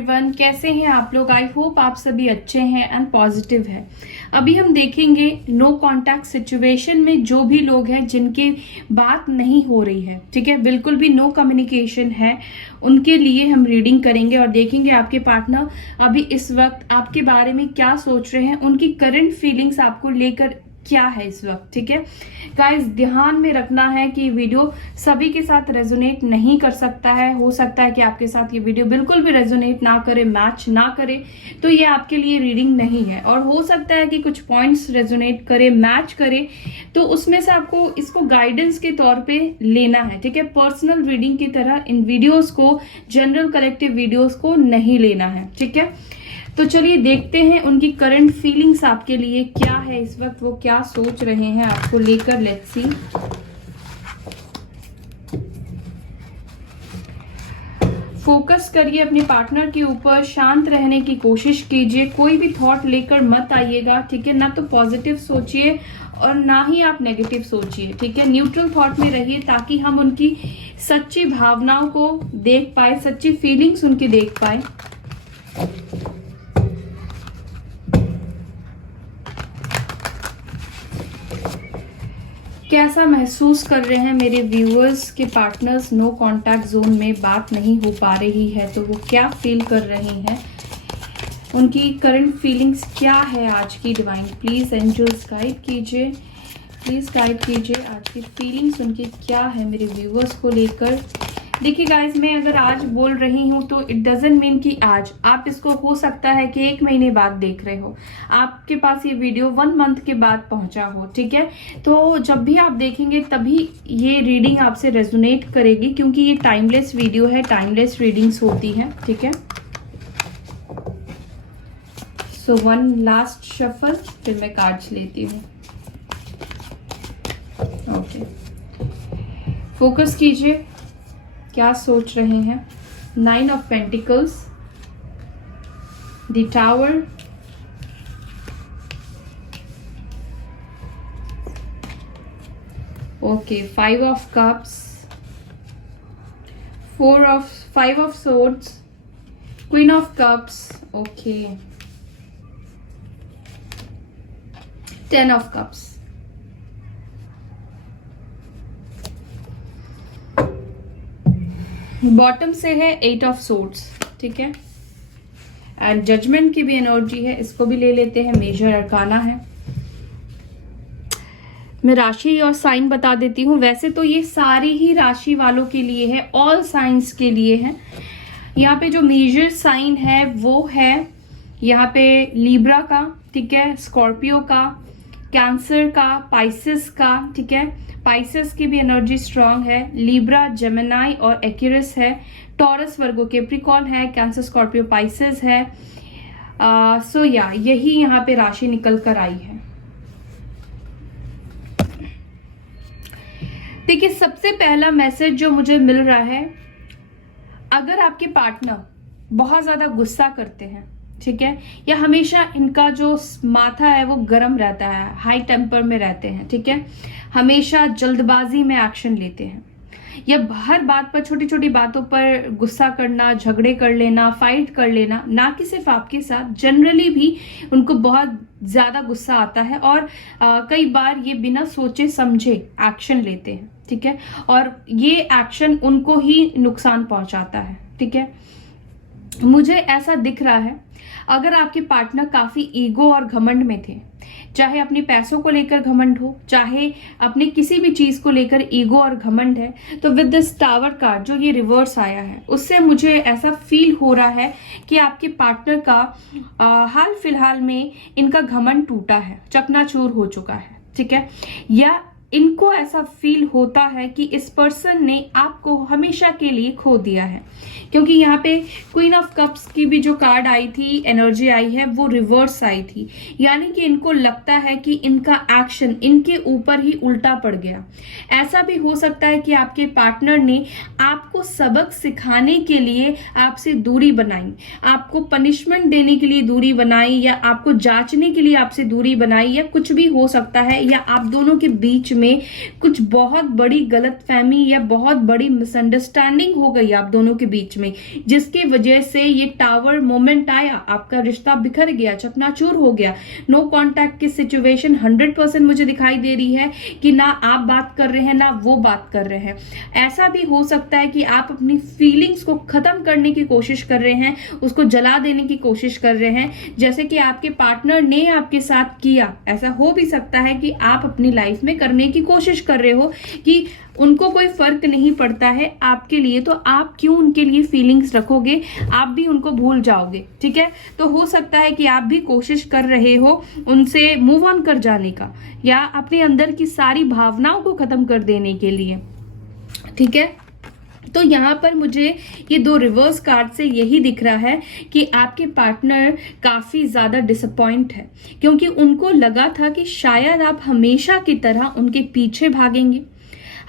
Everyone, कैसे हैं आप लोग। आई होप आप सभी अच्छे हैं एंड पॉजिटिव है। अभी हम देखेंगे नो कांटेक्ट सिचुएशन में जो भी लोग हैं जिनके बात नहीं हो रही है, ठीक है, बिल्कुल भी नो कम्युनिकेशन है, उनके लिए हम रीडिंग करेंगे और देखेंगे आपके पार्टनर अभी इस वक्त आपके बारे में क्या सोच रहे हैं, उनकी करंट फीलिंग्स आपको लेकर क्या है इस वक्त। ठीक है गाइस, ध्यान में रखना है कि वीडियो सभी के साथ रेजोनेट नहीं कर सकता है। हो सकता है कि आपके साथ ये वीडियो बिल्कुल भी रेजोनेट ना करे, मैच ना करे, तो ये आपके लिए रीडिंग नहीं है। और हो सकता है कि कुछ पॉइंट्स रेजोनेट करे, मैच करे, तो उसमें से आपको इसको गाइडेंस के तौर पे लेना है। ठीक है, पर्सनल रीडिंग की तरह इन वीडियोस को, जनरल कलेक्टिव वीडियोस को नहीं लेना है। ठीक है, तो चलिए देखते हैं उनकी करंट फीलिंग्स आपके लिए क्या है इस वक्त, वो क्या सोच रहे हैं आपको लेकर। Let's see. फोकस करिए अपने पार्टनर के ऊपर, शांत रहने की कोशिश कीजिए, कोई भी थॉट लेकर मत आइएगा। ठीक है, ना तो पॉजिटिव सोचिए और ना ही आप नेगेटिव सोचिए। ठीक है, न्यूट्रल थॉट में रहिए ताकि हम उनकी सच्ची भावनाओं को देख पाए, सच्ची फीलिंग्स उनकी देख पाए। कैसा महसूस कर रहे हैं मेरे व्यूअर्स के पार्टनर्स नो कांटेक्ट जोन में बात नहीं हो पा रही है, तो वो क्या फील कर रहे हैं, उनकी करंट फीलिंग्स क्या है आज की। डिवाइन प्लीज एंजल्स गाइड कीजिए, प्लीज गाइड कीजिए आज की फीलिंग्स उनकी क्या है मेरे व्यूअर्स को लेकर। देखिए गाइज, मैं अगर आज बोल रही हूँ तो इट डजंट मीन कि आज, आप इसको हो सकता है कि 1 महीने बाद देख रहे हो, आपके पास ये वीडियो 1 मंथ के बाद पहुंचा हो। ठीक है, तो जब भी आप देखेंगे तभी ये रीडिंग आपसे रेजोनेट करेगी, क्योंकि ये टाइमलेस वीडियो है, टाइमलेस रीडिंग्स होती हैं। ठीक है, सो 1 लास्ट शफल, फिर मैं कार्ड्स लेती हूँ। ओके, फोकस कीजिए, क्या सोच रहे हैं। 9 of pentacles, the tower, okay, 5 of cups, 5 of swords, queen of cups, okay, 10 of cups. Bottom से है 8 ऑफ सोर्ड्स। ठीक है, एंड जजमेंट की भी एनर्जी है, इसको भी ले लेते हैं, मेजर अरकाना है। मैं राशि और साइन बता देती हूँ। वैसे तो ये सारी ही राशि वालों के लिए है, ऑल साइंस के लिए है। यहाँ पे जो मेजर साइन है वो है यहाँ पे लिब्रा का, ठीक है, स्कॉर्पियो का, कैंसर का, पाइसेस का। ठीक है, पाइसेस की भी एनर्जी स्ट्रांग है, लिब्रा, जेमिनाई और एक्यूरस है, टॉरस, वर्गो, कैप्रिकॉर्न है, कैंसर, स्कॉर्पियो, पाइसेस है। सो यही यहाँ पे राशि निकल कर आई है। देखिए, सबसे पहला मैसेज जो मुझे मिल रहा है, अगर आपके पार्टनर बहुत ज्यादा गुस्सा करते हैं, ठीक है, या हमेशा इनका जो माथा है वो गर्म रहता है, हाई टेम्पर में रहते हैं, ठीक है, हमेशा जल्दबाजी में एक्शन लेते हैं, या हर बात पर, छोटी छोटी बातों पर गुस्सा करना, झगड़े कर लेना, फाइट कर लेना, ना कि सिर्फ आपके साथ, जनरली भी उनको बहुत ज्यादा गुस्सा आता है और कई बार ये बिना सोचे समझे एक्शन लेते हैं। ठीक है, और ये एक्शन उनको ही नुकसान पहुंचाता है। ठीक है, मुझे ऐसा दिख रहा है, अगर आपके पार्टनर काफी ईगो और घमंड में थे, चाहे अपने पैसों को लेकर घमंड हो, चाहे अपने किसी भी चीज को लेकर ईगो और घमंड है, तो विद दिस टावर कार्ड जो ये रिवर्स आया है, उससे मुझे ऐसा फील हो रहा है कि आपके पार्टनर का हाल फिलहाल में इनका घमंड टूटा है, चकनाचूर हो चुका है। ठीक है, या इनको ऐसा फील होता है कि इस पर्सन ने आपको हमेशा के लिए खो दिया है, क्योंकि यहाँ पे क्वीन ऑफ कप्स की भी जो कार्ड आई थी, एनर्जी आई है, वो रिवर्स आई थी। यानी कि इनको लगता है कि इनका एक्शन इनके ऊपर ही उल्टा पड़ गया। ऐसा भी हो सकता है कि आपके पार्टनर ने आपको सबक सिखाने के लिए आपसे दूरी बनाई, आपको पनिशमेंट देने के लिए दूरी बनाई, या आपको जांचने के लिए आपसे दूरी बनाई, या कुछ भी हो सकता है, या आप दोनों के बीच में कुछ बहुत बड़ी गलतफहमी या बहुत बड़ी मिसअंडरस्टैंडिंग हो गई आप दोनों के बीच में, जिसकी वजह से ये टावर मोमेंट आया, आपका रिश्ता बिखर गया, चकनाचूर हो गया। नो कांटेक्ट की सिचुएशन 100% मुझे दिखाई दे रही है कि ना आप बात कर रहे हैं ना वो बात कर रहे हैं। ऐसा भी हो सकता है कि आप अपनी फीलिंग्स को खत्म करने की कोशिश कर रहे हैं, उसको जला देने की कोशिश कर रहे हैं, जैसे कि आपके पार्टनर ने आपके साथ किया। ऐसा हो भी सकता है कि आप अपनी लाइफ में करने की कोशिश कर रहे हो कि उनको कोई फर्क नहीं पड़ता है आपके लिए, तो आप क्यों उनके लिए फीलिंग्स रखोगे, आप भी उनको भूल जाओगे। ठीक है, तो हो सकता है कि आप भी कोशिश कर रहे हो उनसे मूव ऑन कर जाने का, या अपने अंदर की सारी भावनाओं को खत्म कर देने के लिए। ठीक है, तो यहाँ पर मुझे ये दो रिवर्स कार्ड से यही दिख रहा है कि आपके पार्टनर काफी ज्यादा डिसअपॉइंट है, क्योंकि उनको लगा था कि शायद आप हमेशा की तरह उनके पीछे भागेंगे,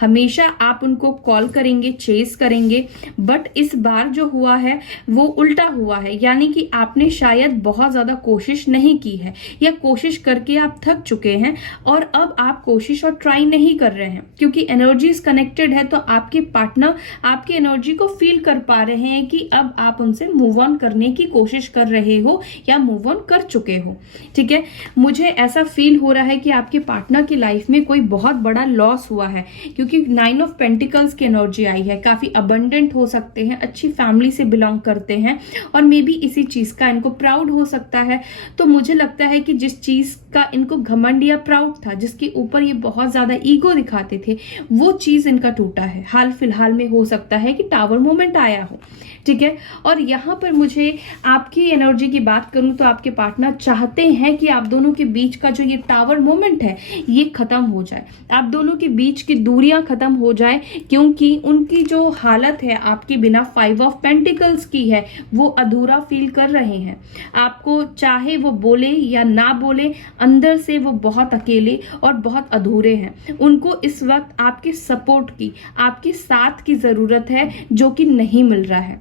हमेशा आप उनको कॉल करेंगे, चेस करेंगे, बट इस बार जो हुआ है वो उल्टा हुआ है। यानी कि आपने शायद बहुत ज्यादा कोशिश नहीं की है, या कोशिश करके आप थक चुके हैं और अब आप कोशिश और ट्राई नहीं कर रहे हैं, क्योंकि एनर्जीज कनेक्टेड है। तो आपके पार्टनर आपकी एनर्जी को फील कर पा रहे हैं कि अब आप उनसे मूव ऑन करने की कोशिश कर रहे हो या मूव ऑन कर चुके हो। ठीक है, मुझे ऐसा फील हो रहा है कि आपके पार्टनर की लाइफ में कोई बहुत बड़ा लॉस हुआ है, क्योंकि 9 ऑफ पेंटिकल्स की एनर्जी आई है। काफी अबंडेंट हो सकते हैं, अच्छी फैमिली से बिलोंग करते हैं, और मे बी इसी चीज का इनको प्राउड हो सकता है। तो मुझे लगता है कि जिस चीज का इनको घमंड या प्राउड था, जिसके ऊपर ये बहुत ज्यादा ईगो दिखाते थे, वो चीज इनका टूटा है। हाल फिलहाल में हो सकता है कि टावर मोमेंट आया हो। ठीक है, और यहाँ पर मुझे आपकी एनर्जी की बात करूं तो आपके पार्टनर चाहते हैं कि आप दोनों के बीच का जो ये टावर मोमेंट है ये खत्म हो जाए, आप दोनों के बीच की दूरियां खत्म हो जाए, क्योंकि उनकी जो हालत है आपके बिना 5 ऑफ पेंटिकल्स की है, वो अधूरा फील कर रहे हैं आपको। चाहे वो बोले या ना बोले, अंदर से वो बहुत अकेले और बहुत अधूरे हैं। उनको इस वक्त आपके सपोर्ट की, आपके साथ की जरूरत है, जो कि नहीं मिल रहा है।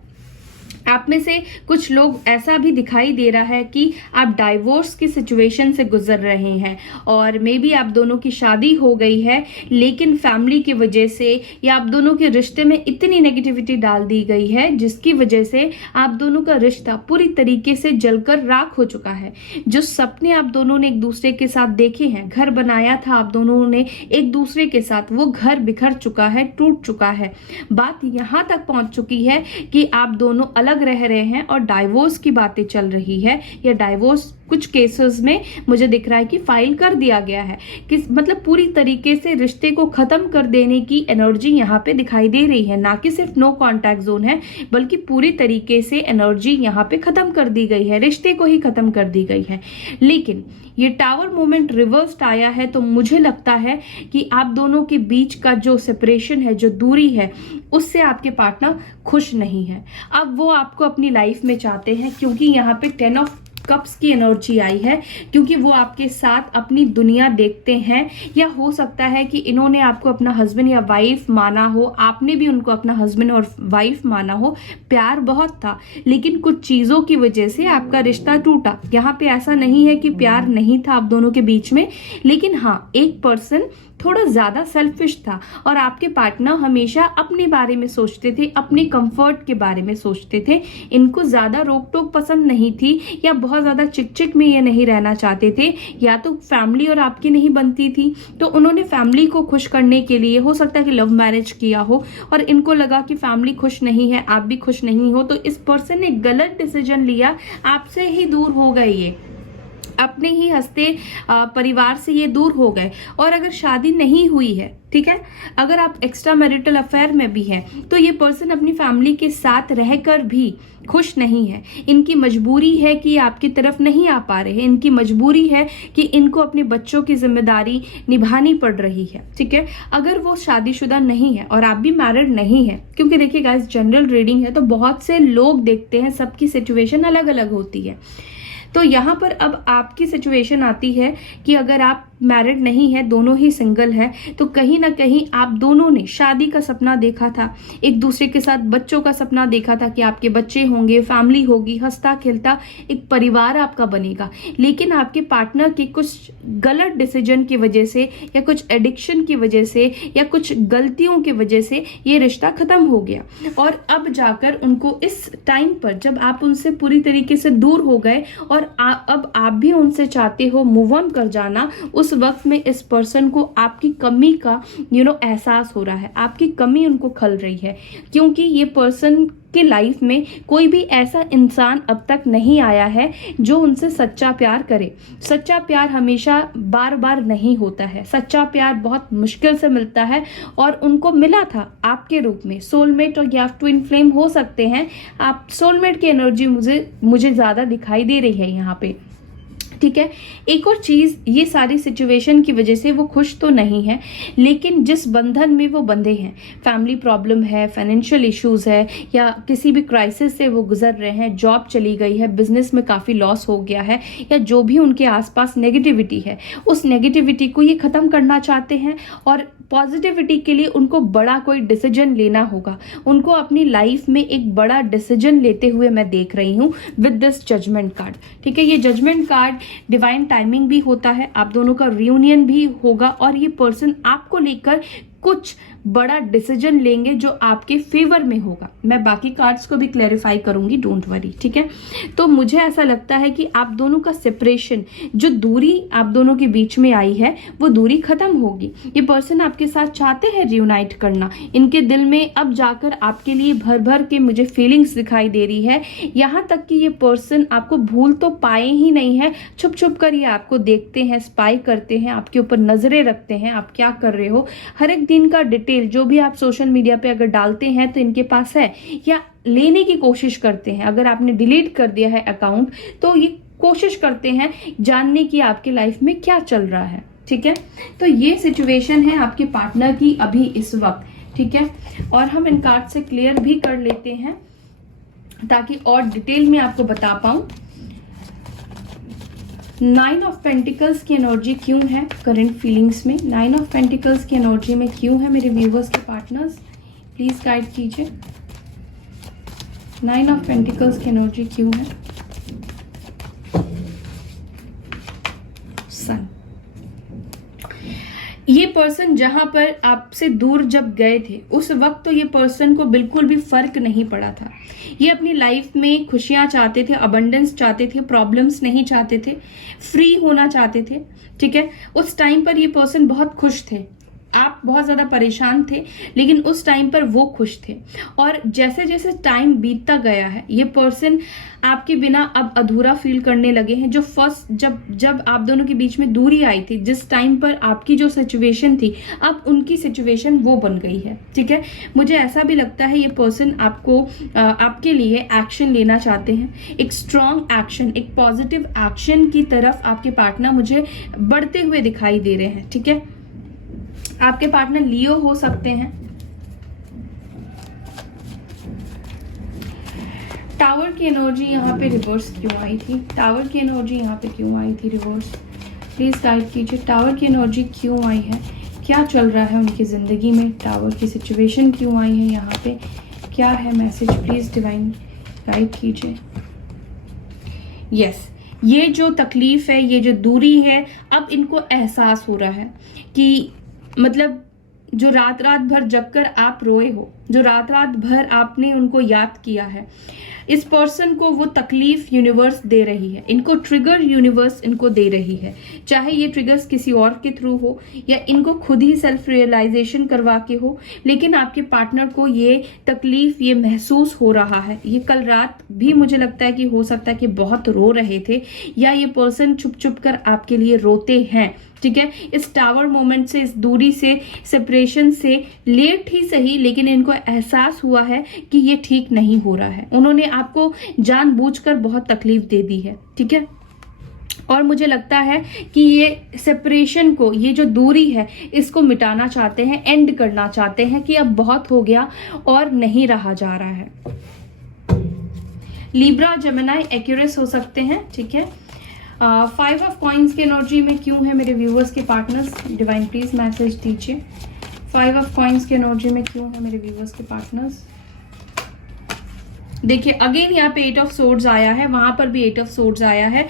आप में से कुछ लोग ऐसा भी दिखाई दे रहा है कि आप डाइवोर्स की सिचुएशन से गुजर रहे हैं, और मे बी आप दोनों की शादी हो गई है, लेकिन फैमिली की वजह से या आप दोनों के रिश्ते में इतनी नेगेटिविटी डाल दी गई है, जिसकी वजह से आप दोनों का रिश्ता पूरी तरीके से जलकर राख हो चुका है। जो सपने आप दोनों ने एक दूसरे के साथ देखे हैं, घर बनाया था आप दोनों ने एक दूसरे के साथ, वो घर बिखर चुका है, टूट चुका है। बात यहाँ तक पहुंच चुकी है कि आप दोनों अलग रह रहे हैं और डाइवोर्स की बातें चल रही है, या डाइवोर्स कुछ केसेस में मुझे दिख रहा है कि फाइल कर दिया गया है। किस मतलब पूरी तरीके से रिश्ते को खत्म कर देने की एनर्जी यहाँ पे दिखाई दे रही है। ना कि सिर्फ नो कांटेक्ट जोन है, बल्कि पूरी तरीके से एनर्जी यहाँ पे खत्म कर दी गई है, रिश्ते को ही खत्म कर दी गई है। लेकिन ये टावर मोमेंट रिवर्स्ड आया है, तो मुझे लगता है कि आप दोनों के बीच का जो सेपरेशन है, जो दूरी है, उससे आपके पार्टनर खुश नहीं है। अब वो आपको अपनी लाइफ में चाहते हैं, क्योंकि यहाँ पे 10 ऑफ कप्स की एनर्जी आई है, क्योंकि वो आपके साथ अपनी दुनिया देखते हैं, या हो सकता है कि इन्होंने आपको अपना हस्बैंड या वाइफ माना हो, आपने भी उनको अपना हस्बैंड और वाइफ माना हो। प्यार बहुत था, लेकिन कुछ चीजों की वजह से आपका रिश्ता टूटा। यहाँ पे ऐसा नहीं है कि प्यार नहीं था आप दोनों के बीच में, लेकिन हाँ, एक पर्सन थोड़ा ज्यादा सेल्फिश था, और आपके पार्टनर हमेशा अपने बारे में सोचते थे, अपने कंफर्ट के बारे में सोचते थे। इनको ज्यादा रोक टोक पसंद नहीं थी, या बहुत ज्यादा चिक में ये नहीं रहना चाहते थे, या तो फैमिली और आपकी नहीं बनती थी, तो उन्होंने फैमिली को खुश करने के लिए, हो सकता है कि लव मैरिज किया हो, और इनको लगा कि फैमिली खुश नहीं है, आप भी खुश नहीं हो, तो इस पर्सन ने गलत डिसीजन लिया, आपसे ही दूर हो गए, ये अपने ही हंसते परिवार से ये दूर हो गए। और अगर शादी नहीं हुई है, ठीक है, अगर आप एक्स्ट्रा मैरिटल अफेयर में भी हैं, तो ये पर्सन अपनी फैमिली के साथ रहकर भी खुश नहीं है। इनकी मजबूरी है कि आपकी तरफ नहीं आ पा रहे हैं, इनकी मजबूरी है कि इनको अपने बच्चों की जिम्मेदारी निभानी पड़ रही है। ठीक है, अगर वो शादीशुदा नहीं है और आप भी मैरिड नहीं है, क्योंकि देखिए गाइस, जनरल रीडिंग है तो बहुत से लोग देखते हैं, सबकी सिचुएशन अलग अलग होती है। तो यहाँ पर अब आपकी सिचुएशन आती है कि अगर आप मैरिड नहीं है, दोनों ही सिंगल है, तो कहीं ना कहीं आप दोनों ने शादी का सपना देखा था, एक दूसरे के साथ बच्चों का सपना देखा था कि आपके बच्चे होंगे, फैमिली होगी, हंसता खेलता एक परिवार आपका बनेगा। लेकिन आपके पार्टनर के कुछ गलत डिसीजन की वजह से या कुछ एडिक्शन की वजह से या कुछ गलतियों की वजह से ये रिश्ता खत्म हो गया। और अब जाकर उनको इस टाइम पर जब आप उनसे पूरी तरीके से दूर हो गए और अब आप भी उनसे चाहते हो मूव ऑन कर जाना, उस वक्त में इस पर्सन को आपकी कमी का एहसास हो रहा है, आपकी कमी उनको खल रही है। क्योंकि ये पर्सन की लाइफ में कोई भी ऐसा इंसान अब तक नहीं आया है जो उनसे सच्चा प्यार करे। सच्चा प्यार हमेशा बार बार नहीं होता है, सच्चा प्यार बहुत मुश्किल से मिलता है और उनको मिला था आपके रूप में। सोलमेट और या ट्विन फ्लेम हो सकते हैं। आप सोलमेट की एनर्जी मुझे ज्यादा दिखाई दे रही है यहाँ पे, ठीक है। एक और चीज, ये सारी सिचुएशन की वजह से वो खुश तो नहीं है, लेकिन जिस बंधन में वो बंधे हैं, फैमिली प्रॉब्लम है, फाइनेंशियल इश्यूज है, या किसी भी क्राइसिस से वो गुजर रहे हैं, जॉब चली गई है, बिजनेस में काफी लॉस हो गया है, या जो भी उनके आसपास नेगेटिविटी है, उस नेगेटिविटी को ये खत्म करना चाहते हैं और पॉजिटिविटी के लिए उनको बड़ा कोई डिसीजन लेना होगा। उनको अपनी लाइफ में एक बड़ा डिसीजन लेते हुए मैं देख रही हूँ विद दिस जजमेंट कार्ड, ठीक है। ये जजमेंट कार्ड डिवाइन टाइमिंग भी होता है, आप दोनों का रियूनियन भी होगा और ये पर्सन आपको लेकर कुछ बड़ा डिसीजन लेंगे जो आपके फेवर में होगा। मैं बाकी कार्ड्स को भी क्लैरिफाई करूंगी, डोंट वरी, ठीक है। तो मुझे ऐसा लगता है कि आप दोनों का सेपरेशन, जो दूरी आप दोनों के बीच में आई है, वो दूरी खत्म होगी। ये पर्सन आपके साथ चाहते हैं रियूनाइट करना। इनके दिल में अब जाकर आपके लिए भर भर के मुझे फीलिंग्स दिखाई दे रही है। यहाँ तक कि ये पर्सन आपको भूल तो पाए ही नहीं है, छुप छुप कर ये आपको देखते हैं, स्पाई करते हैं, आपके ऊपर नजरें रखते हैं, आप क्या कर रहे हो। हर एक दिन का डिटेल जो भी आप सोशल मीडिया पे अगर डालते हैं तो इनके पास है, या लेने की कोशिश करते हैं। अगर आपने डिलीट कर दिया है अकाउंट तो ये कोशिश करते हैं जानने की आपकी लाइफ में क्या चल रहा है, ठीक है। तो ये सिचुएशन है आपके पार्टनर की अभी इस वक्त, ठीक है। और हम इन कार्ड से क्लियर भी कर लेते हैं ताकि और डिटेल में आपको बता पाऊं। 9 ऑफ पेंटिकल्स की एनर्जी क्यों है करंट फीलिंग्स में, 9 ऑफ पेंटिकल्स की एनर्जी में क्यों है मेरे व्यूवर्स के पार्टनर्स, प्लीज गाइड कीजिए। 9 ऑफ पेंटिकल्स की एनर्जी क्यों है। सन, ये पर्सन जहां पर आपसे दूर जब गए थे उस वक्त तो ये पर्सन को बिल्कुल भी फर्क नहीं पड़ा था। ये अपनी लाइफ में खुशियां चाहते थे, अबंडेंस चाहते थे, प्रॉब्लम्स नहीं चाहते थे, फ्री होना चाहते थे, ठीक है। उस टाइम पर ये पर्सन बहुत खुश थे, आप बहुत ज्यादा परेशान थे, लेकिन उस टाइम पर वो खुश थे। और जैसे जैसे टाइम बीतता गया है ये पर्सन आपके बिना अब अधूरा फील करने लगे हैं। जो फर्स्ट जब आप दोनों के बीच में दूरी आई थी, जिस टाइम पर आपकी जो सिचुएशन थी, अब उनकी सिचुएशन वो बन गई है, ठीक है। मुझे ऐसा भी लगता है ये पर्सन आपके लिए एक्शन लेना चाहते हैं, एक स्ट्रॉन्ग एक्शन, एक पॉजिटिव एक्शन की तरफ आपके पार्टनर मुझे बढ़ते हुए दिखाई दे रहे हैं, ठीक है। आपके पार्टनर लियो हो सकते हैं। टावर की एनर्जी यहाँ पे रिवर्स क्यों आई थी, टावर की एनर्जी यहाँ पे क्यों आई थी रिवर्स, प्लीज गाइड कीजिए। टावर की एनर्जी क्यों आई है, क्या चल रहा है उनकी जिंदगी में, टावर की सिचुएशन क्यों आई है यहाँ पे, क्या है मैसेज, प्लीज डिवाइन गाइड कीजिए। यस, ये जो तकलीफ है, ये जो दूरी है, अब इनको एहसास हो रहा है कि मतलब जो रात रात भर जगकर आप रोए हो, जो रात रात भर आपने उनको याद किया है, इस पर्सन को वो तकलीफ यूनिवर्स दे रही है, इनको ट्रिगर यूनिवर्स इनको दे रही है। चाहे ये ट्रिगर्स किसी और के थ्रू हो या इनको खुद ही सेल्फ रियलाइजेशन करवा के हो, लेकिन आपके पार्टनर को ये तकलीफ ये महसूस हो रहा है। ये कल रात भी मुझे लगता है कि हो सकता है कि बहुत रो रहे थे, या ये पर्सन छुप छुप कर आपके लिए रोते हैं, ठीक है। इस टावर मोमेंट से, इस दूरी से, सेपरेशन से लेट ही सही, लेकिन इनको एहसास हुआ है कि ये ठीक नहीं हो रहा है। उन्होंने आपको जानबूझकर बहुत तकलीफ दे दी है, ठीक है। और मुझे लगता है कि ये सेपरेशन को, ये जो दूरी है, इसको मिटाना चाहते हैं, एंड करना चाहते हैं कि अब बहुत हो गया और नहीं रहा जा रहा है। लिब्रा, जेमिनी, एक्यूरियस हो सकते हैं, ठीक है। फाइव ऑफ कॉइन्स की एनर्जी में क्यों है मेरे व्यूवर्स के पार्टनर्स? डिवाइन प्लीज मैसेज दीजिए। फाइव ऑफ कॉइन्स की एनर्जी में क्यों है मेरे व्यूवर्स के पार्टनर्स? देखिए अगेन यहाँ पे एट ऑफ सोर्ड्स आया है, वहां पर भी एट ऑफ सोर्ड्स आया है।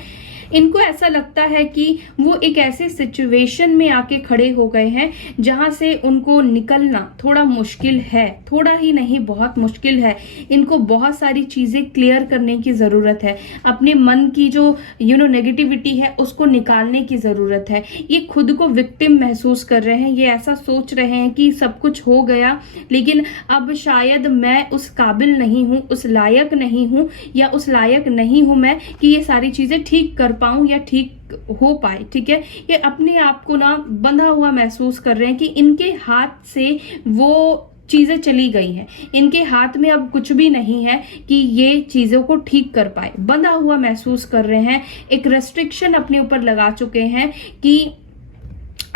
इनको ऐसा लगता है कि वो एक ऐसे सिचुएशन में आके खड़े हो गए हैं जहां से उनको निकलना थोड़ा मुश्किल है, थोड़ा ही नहीं बहुत मुश्किल है। इनको बहुत सारी चीजें क्लियर करने की जरूरत है, अपने मन की जो नेगेटिविटी है उसको निकालने की जरूरत है। ये खुद को विक्टिम महसूस कर रहे हैं, ये ऐसा सोच रहे हैं कि सब कुछ हो गया लेकिन अब शायद मैं उस काबिल नहीं हूं, उस लायक नहीं हूं, या उस लायक नहीं हूं मैं कि ये सारी चीजें ठीक कर पाऊं या ठीक हो पाए। ठीक है, ये अपने आप को ना बंधा हुआ महसूस कर रहे हैं कि इनके हाथ से वो चीजें चली गई हैं, इनके हाथ में अब कुछ भी नहीं है कि ये चीजों को ठीक कर पाए। बंधा हुआ महसूस कर रहे हैं, एक रेस्ट्रिक्शन अपने ऊपर लगा चुके हैं कि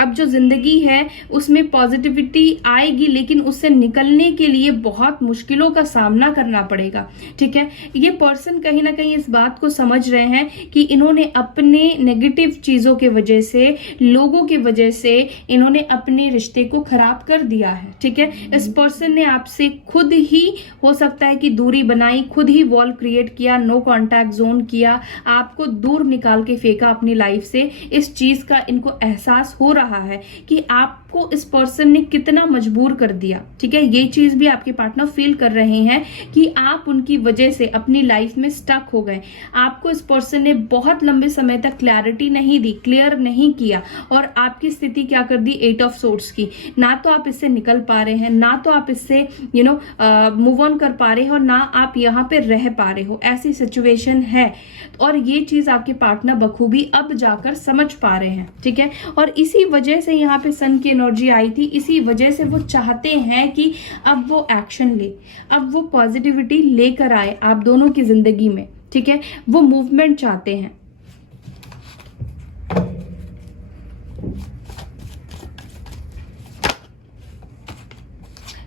अब जो जिंदगी है उसमें पॉजिटिविटी आएगी लेकिन उससे निकलने के लिए बहुत मुश्किलों का सामना करना पड़ेगा। ठीक है, ये पर्सन कहीं ना कहीं इस बात को समझ रहे हैं कि इन्होंने अपने नेगेटिव चीजों के वजह से, लोगों की वजह से इन्होंने अपने रिश्ते को खराब कर दिया है। ठीक है, इस पर्सन ने आपसे खुद ही हो सकता है कि दूरी बनाई, खुद ही वॉल क्रिएट किया, नो कॉन्टैक्ट जोन किया, आपको दूर निकाल के फेंका अपनी लाइफ से। इस चीज का इनको एहसास हो रहा है कि आपको इस पर्सन ने कितना मजबूर कर दिया। ठीक है, ये चीज भी आपके पार्टनर फील कर रहे हैं कि आप उनकी वजह से अपनी लाइफ में स्टक हो गए। आपको इस पर्सन ने बहुत लंबे समय तक क्लैरिटी नहीं दी, क्लियर नहीं किया और आपकी स्थिति क्या कर दी, एट ऑफ सोर्ड्स की। ना तो आप इससे निकल पा रहे हैं, ना तो आप इससे मूव ऑन कर पा रहे हो, ना आप यहाँ पे रह पा रहे हो। ऐसी सिचुएशन है और ये चीज आपके पार्टनर बखूबी अब जाकर समझ पा रहे हैं। ठीक है, और इसी वजह से यहाँ पे सन की एनर्जी आई थी, इसी वजह से वो चाहते हैं कि अब वो एक्शन ले, अब वो पॉजिटिविटी लेकर आए आप दोनों की जिंदगी में। ठीक है, वो मूवमेंट चाहते हैं।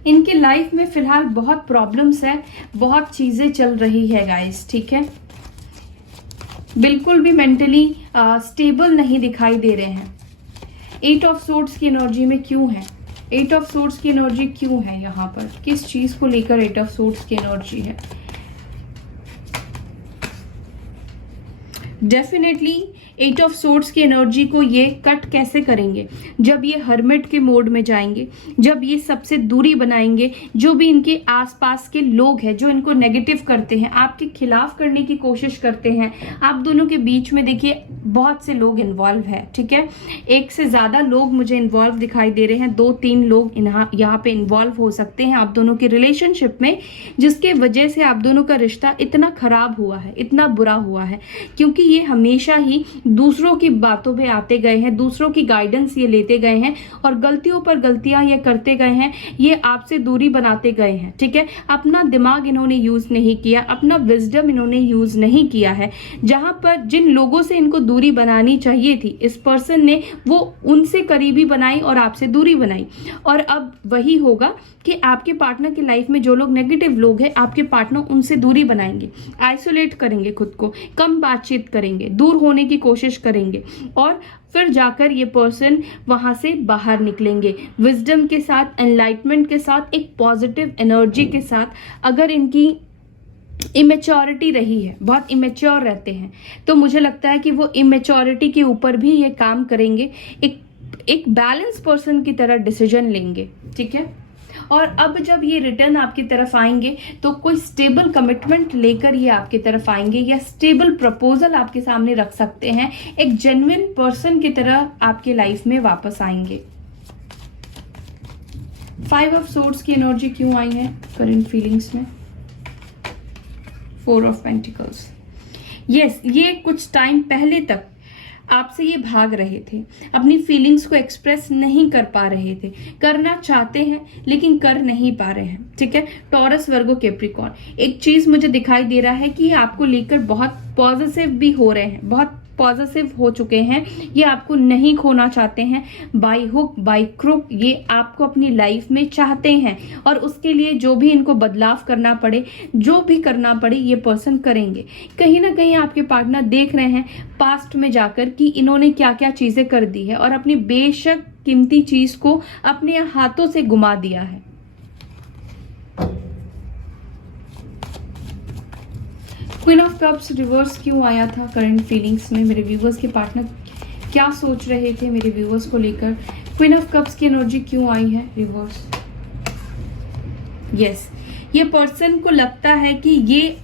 इनकी लाइफ में फिलहाल बहुत प्रॉब्लम्स है, बहुत चीजें चल रही है गाइस। ठीक है, बिल्कुल भी मेंटली स्टेबल नहीं दिखाई दे रहे हैं। एट ऑफ सोर्ड्स की एनर्जी में क्यों है? एट ऑफ सोर्ड्स की एनर्जी क्यों है यहाँ पर? किस चीज को लेकर एट ऑफ सोर्ड्स की एनर्जी है? डेफिनेटली एट ऑफ सोर्ड्स की एनर्जी को ये कट कैसे करेंगे? जब ये हर्मिट के मोड में जाएंगे, जब ये सबसे दूरी बनाएंगे, जो भी इनके आसपास के लोग हैं जो इनको नेगेटिव करते हैं, आपके खिलाफ करने की कोशिश करते हैं। आप दोनों के बीच में देखिए बहुत से लोग इन्वॉल्व है। ठीक है, एक से ज्यादा लोग मुझे इन्वॉल्व दिखाई दे रहे हैं, 2-3 लोग यहाँ पे इन्वॉल्व हो सकते हैं आप दोनों के रिलेशनशिप में, जिसके वजह से आप दोनों का रिश्ता इतना खराब हुआ है, इतना बुरा हुआ है, क्योंकि ये हमेशा ही दूसरों की बातों पे आते गए हैं, दूसरों की गाइडेंस ये लेते गए हैं और गलतियों पर गलतियां ये करते गए हैं, ये आपसे दूरी बनाते गए हैं। ठीक है, अपना दिमाग इन्होंने यूज नहीं किया, अपना विजडम इन्होंने यूज नहीं किया है। जहां पर जिन लोगों से इनको दूरी बनानी चाहिए थी, इस पर्सन ने वो उनसे करीबी बनाई और आपसे दूरी बनाई। और अब वही होगा कि आपके पार्टनर की लाइफ में जो लोग नेगेटिव लोग हैं, आपके पार्टनर उनसे दूरी बनाएंगे, आइसोलेट करेंगे खुद को, कम बातचीत करेंगे, दूर होने की कोशिश करेंगे और फिर जाकर ये पर्सन वहां से बाहर निकलेंगे विजडम के साथ, एनलाइटमेंट के साथ, एक पॉजिटिव एनर्जी के साथ। अगर इनकी इमेच्योरिटी रही है, बहुत इमेच्योर रहते हैं, तो मुझे लगता है कि वो इमेच्योरिटी के ऊपर भी ये काम करेंगे, एक बैलेंस पर्सन की तरह डिसीजन लेंगे। ठीक है, और अब जब ये रिटर्न आपकी तरफ आएंगे तो कोई स्टेबल कमिटमेंट लेकर ये आपकी तरफ आएंगे या स्टेबल प्रपोजल आपके सामने रख सकते हैं, एक जेन्युइन पर्सन की तरह आपके लाइफ में वापस आएंगे। फाइव ऑफ सोर्ड्स की एनर्जी क्यों आई है करंट फीलिंग्स में? Four of pentacles. यस, ये कुछ टाइम पहले तक आपसे ये भाग रहे थे, अपनी फीलिंग्स को एक्सप्रेस नहीं कर पा रहे थे, करना चाहते हैं लेकिन कर नहीं पा रहे हैं। ठीक है, टॉरस, वर्गो, कैप्रिकॉर्न, एक चीज मुझे दिखाई दे रहा है कि आपको लेकर बहुत पॉजिटिव भी हो रहे हैं, बहुत पॉजिटिव हो चुके हैं, ये आपको नहीं खोना चाहते हैं, बाय हुक बाय क्रुक ये आपको अपनी लाइफ में चाहते हैं, और उसके लिए जो भी इनको बदलाव करना पड़े, जो भी करना पड़े, ये पर्सन करेंगे। कहीं ना कहीं आपके पार्टनर देख रहे हैं पास्ट में जाकर कि इन्होंने क्या क्या चीजें कर दी है और अपनी बेशक कीमती चीज को अपने हाथों से गुमा दिया है। क्वीन ऑफ कप्स रिवर्स क्यों आया था करंट फीलिंग्स में? मेरे व्यूवर्स के पार्टनर क्या सोच रहे थे मेरे व्यूवर्स को लेकर? क्वीन ऑफ कप्स की एनर्जी क्यों आई है रिवर्स? यस, ये पर्सन को लगता है कि ये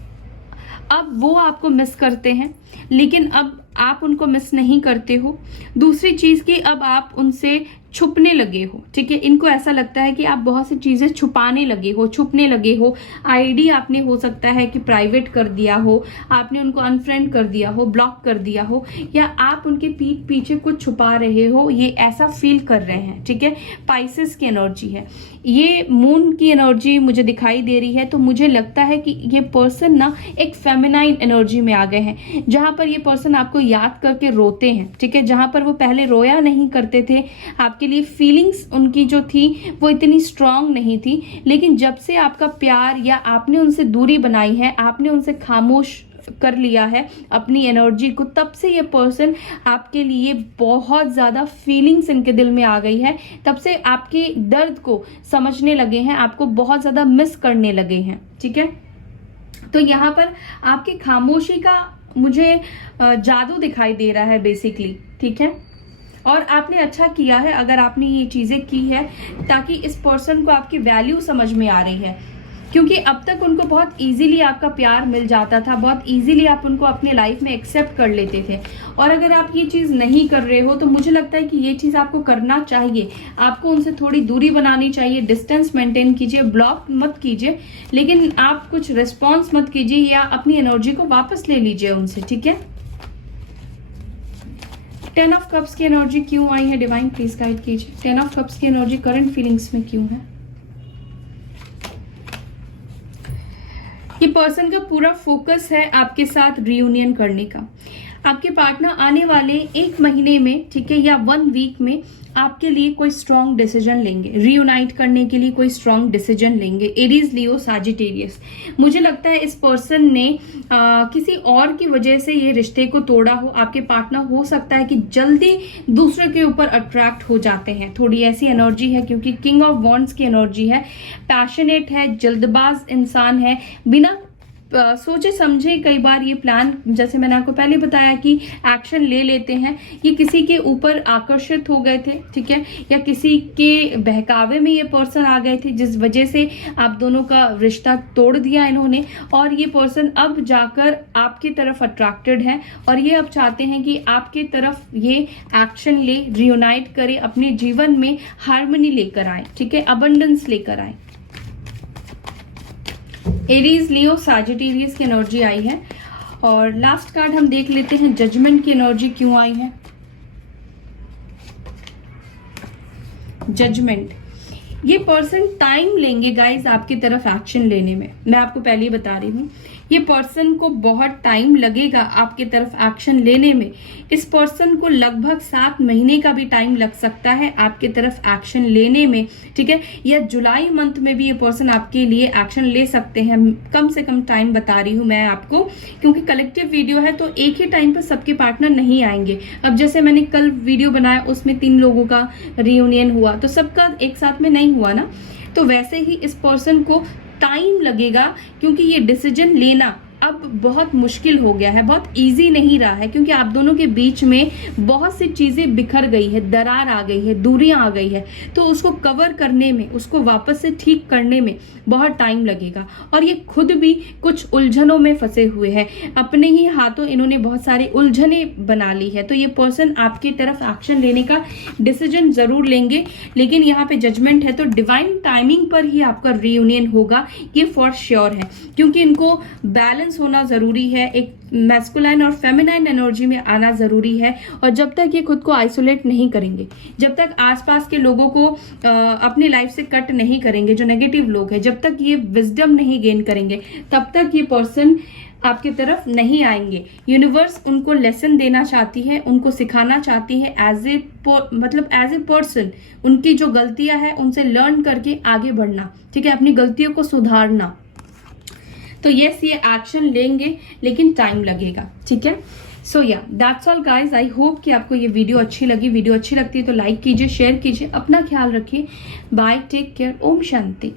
अब वो आपको मिस करते हैं, लेकिन अब आप उनको मिस नहीं करते हो। दूसरी चीज की अब आप उनसे छुपने लगे हो, ठीक है। इनको ऐसा लगता है कि आप बहुत सी चीजें छुपाने लगे हो, छुपने लगे हो। आईडी आपने हो सकता है कि प्राइवेट कर दिया हो, आपने उनको अनफ्रेंड कर दिया हो, ब्लॉक कर दिया हो, या आप उनके पीठ पीछे कुछ छुपा रहे हो, ये ऐसा फील कर रहे हैं, ठीक है। पाइसेस की एनर्जी है, ये मून की एनर्जी मुझे दिखाई दे रही है। तो मुझे लगता है कि ये पर्सन ना एक फेमिनाइन एनर्जी में आ गए हैं, जहां पर ये पर्सन आपको याद करके रोते हैं, ठीक है। जहां पर वो पहले रोया नहीं करते थे, आपके लिए फीलिंग्स उनकी जो थी वो इतनी स्ट्रांग नहीं थी, लेकिन जब से आपका प्यार या आपने उनसे दूरी बनाई है, आपने उनसे खामोश कर लिया है अपनी एनर्जी को, तब से ये पर्सन आपके लिए बहुत ज्यादा फीलिंग्स इनके दिल में आ गई है। तब से आपके दर्द को समझने लगे हैं, आपको बहुत ज्यादा मिस करने लगे हैं, ठीक है। तो यहाँ पर आपकी खामोशी का मुझे जादू दिखाई दे रहा है बेसिकली, ठीक है। और आपने अच्छा किया है अगर आपने ये चीजें की है, ताकि इस पर्सन को आपकी वैल्यू समझ में आ रही है, क्योंकि अब तक उनको बहुत इजीली आपका प्यार मिल जाता था, बहुत इजीली आप उनको अपने लाइफ में एक्सेप्ट कर लेते थे। और अगर आप ये चीज नहीं कर रहे हो तो मुझे लगता है कि ये चीज आपको करना चाहिए। आपको उनसे थोड़ी दूरी बनानी चाहिए, डिस्टेंस मेंटेन कीजिए, ब्लॉक मत कीजिए, लेकिन आप कुछ रिस्पॉन्स मत कीजिए या अपनी एनर्जी को वापस ले लीजिए उनसे, ठीक है। 10 ऑफ कप्स की एनर्जी क्यों आई है डिवाइन, प्लीज गाइड कीजिए। 10 ऑफ कप्स की एनर्जी करंट फीलिंग्स में क्यों है? ये पर्सन का पूरा फोकस है आपके साथ रियूनियन करने का। आपके पार्टनर आने वाले 1 महीने में, ठीक है, या 1 वीक में आपके लिए कोई स्ट्रॉन्ग डिसीजन लेंगे, रियूनाइट करने के लिए कोई स्ट्रॉन्ग डिसीजन लेंगे। एरीज, लियो, सैजिटेरियस। मुझे लगता है इस पर्सन ने किसी और की वजह से ये रिश्ते को तोड़ा हो। आपके पार्टनर हो सकता है कि जल्दी दूसरे के ऊपर अट्रैक्ट हो जाते हैं, थोड़ी ऐसी एनर्जी है, क्योंकि किंग ऑफ वॉन्ड्स की एनर्जी है। पैशनेट है, जल्दबाज इंसान है, बिना सोचे समझे कई बार ये प्लान, जैसे मैंने आपको पहले बताया कि एक्शन ले लेते हैं। ये किसी के ऊपर आकर्षित हो गए थे, ठीक है, या किसी के बहकावे में ये पर्सन आ गए थे, जिस वजह से आप दोनों का रिश्ता तोड़ दिया इन्होंने। और ये पर्सन अब जाकर आपकी तरफ अट्रैक्टेड है, और ये अब चाहते हैं कि आपके तरफ ये एक्शन ले, रियूनाइट करे, अपने जीवन में हार्मनी लेकर आए, ठीक है, अबंडेंस लेकर आए। एरीज, लियो, सैजिटेरियस की एनर्जी आई है। और लास्ट कार्ड हम देख लेते हैं, जजमेंट की एनर्जी क्यों आई है? जजमेंट। ये पर्सन टाइम लेंगे गाइज आपकी तरफ एक्शन लेने में, मैं आपको पहले ही बता रही हूँ। ये पर्सन को बहुत टाइम लगेगा आपकी तरफ एक्शन लेने में। इस पर्सन को लगभग 7 महीने का भी टाइम लग सकता है आपकी तरफ एक्शन लेने में, ठीक है, या जुलाई मंथ में भी ये पर्सन आपके लिए एक्शन ले सकते हैं। कम से कम टाइम बता रही हूँ मैं आपको, क्योंकि कलेक्टिव वीडियो है तो एक ही टाइम पर सबके पार्टनर नहीं आएंगे। अब जैसे मैंने कल वीडियो बनाया उसमें 3 लोगों का रियूनियन हुआ, तो सबका एक साथ में नहीं हुआ ना, तो वैसे ही इस पर्सन को टाइम लगेगा, क्योंकि ये डिसीजन लेना अब बहुत मुश्किल हो गया है, बहुत इजी नहीं रहा है, क्योंकि आप दोनों के बीच में बहुत सी चीजें बिखर गई है, दरार आ गई है, दूरियां आ गई है, तो उसको कवर करने में, उसको वापस से ठीक करने में बहुत टाइम लगेगा। और ये खुद भी कुछ उलझनों में फंसे हुए हैं, अपने ही हाथों इन्होंने बहुत सारी उलझने बना ली है। तो ये पर्सन आपकी तरफ एक्शन लेने का डिसीजन जरूर लेंगे, लेकिन यहाँ पे जजमेंट है, तो डिवाइन टाइमिंग पर ही आपका रियूनियन होगा, ये फॉर श्योर है, क्योंकि इनको बैलेंस होना जरूरी है, एक मैस्कुलाइन और फेमिनाइन एनर्जी में आना जरूरी है। और जब तक ये खुद को आइसोलेट नहीं करेंगे, जब तक आसपास के लोगों को अपनी लाइफ से कट नहीं करेंगे, जो नेगेटिव लोग हैं, जब तक ये विजडम नहीं गेन करेंगे, तब तक ये पर्सन आपके तरफ नहीं आएंगे। यूनिवर्स उनको लेसन देना चाहती है, उनको सिखाना चाहती है एज ए पर्सन, उनकी जो गलतियां हैं उनसे लर्न करके आगे बढ़ना, ठीक है, अपनी गलतियों को सुधारना। तो यस, ये एक्शन लेंगे लेकिन टाइम लगेगा, ठीक है। सो या that's all guys, I hope कि आपको ये वीडियो अच्छी लगी। वीडियो अच्छी लगती है तो लाइक कीजिए, शेयर कीजिए, अपना ख्याल रखिए। Bye, take care, Om Shanti.